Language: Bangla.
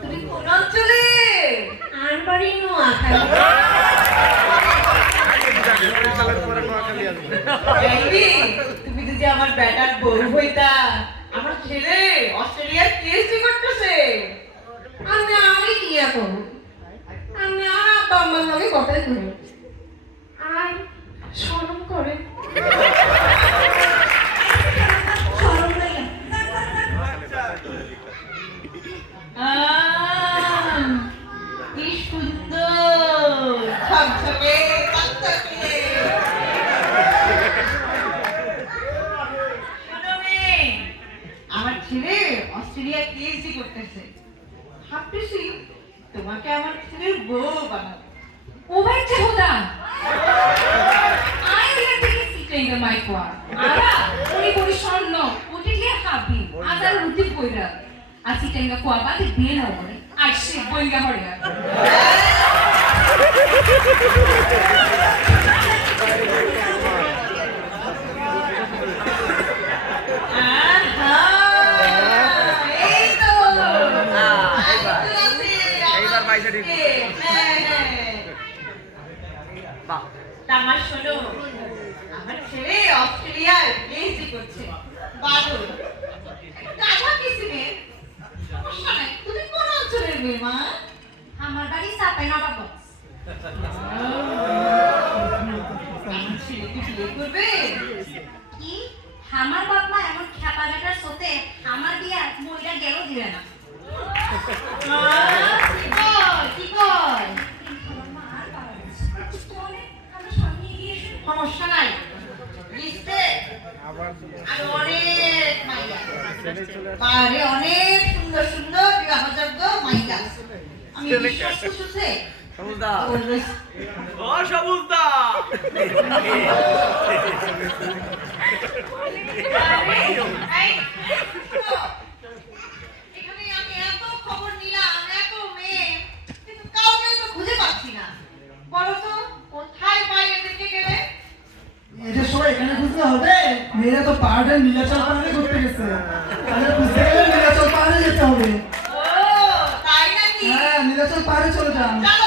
তুমি কোন অঞ্চলে? আর বাড়ি নোয়াখালী। তুমি যদি আমার বেটার বউ হইতা, আমার ছেলে অস্ট্রেলিয়ার পিএইচডি করতেছে, আমি কি এখন? আমি আর আব্বা আম্মার লগে কথাই করি আর শরম করে। কি সুন্দর ঝকঝকে চকচকে। আমার ছেলে অস্ট্রেলিয়া পিএইচডি করতেছে, ভাবতেছি তোমাকে আমার ছেলের বউ বানাবো। ও ভাই চেহুদা আই উইল টেক সিটেঙ্গা মাই কোয়া আরা ওই বড় স্বর্ণ ওটি দিয়ে খাবি আদার রুটি কইরা আসি টেঙ্গা কোয়া বাদে দিয়ে নাও বলে আই সে বইঙ্গা হড়িয়া আমার শোনো, আমার ছেলে অস্ট্রেলিয়ায় পিএইচডি করছে, বাদল দাদা কিছু নেই, সমস্যা নাই। তুমি কোন অঞ্চলের মেয়ে মা? আমার বাড়ি চাপাইনবাবগঞ্জ। আমার ছেলে কি বিয়ে করবে? কি আমার বাপ মা এমন খেপা বেটার সাথে আমার বিয়ে মইরা গেল দিবে না। কি কয় সমস্যা নাই, লিস্টে আর অনেক মাইয়া, পারে অনেক সুন্দর সুন্দর বিবাহযোগ্য মাইয়া। আমি বিশ্বাস করতেছি সবুজদা এখানে আমি এত খবর নিলাম, এত মেয়ে, কিন্তু কাউকে তো খুঁজে পাচ্ছি না। বলো তো কোথায় পাই এদেরকে গেলে? এদের সবাই এখানে খুঁজতে হবে? মেয়েরা তো পাহাড়ের নীলাচল পাহাড়ে ঘুরতে গেছে, তাহলে খুঁজতে গেলে নীলাচল পাহাড়ে যেতে হবে। ও তাই নাকি? হ্যাঁ, নীলাচল পাহাড়ে চলে যান। চলো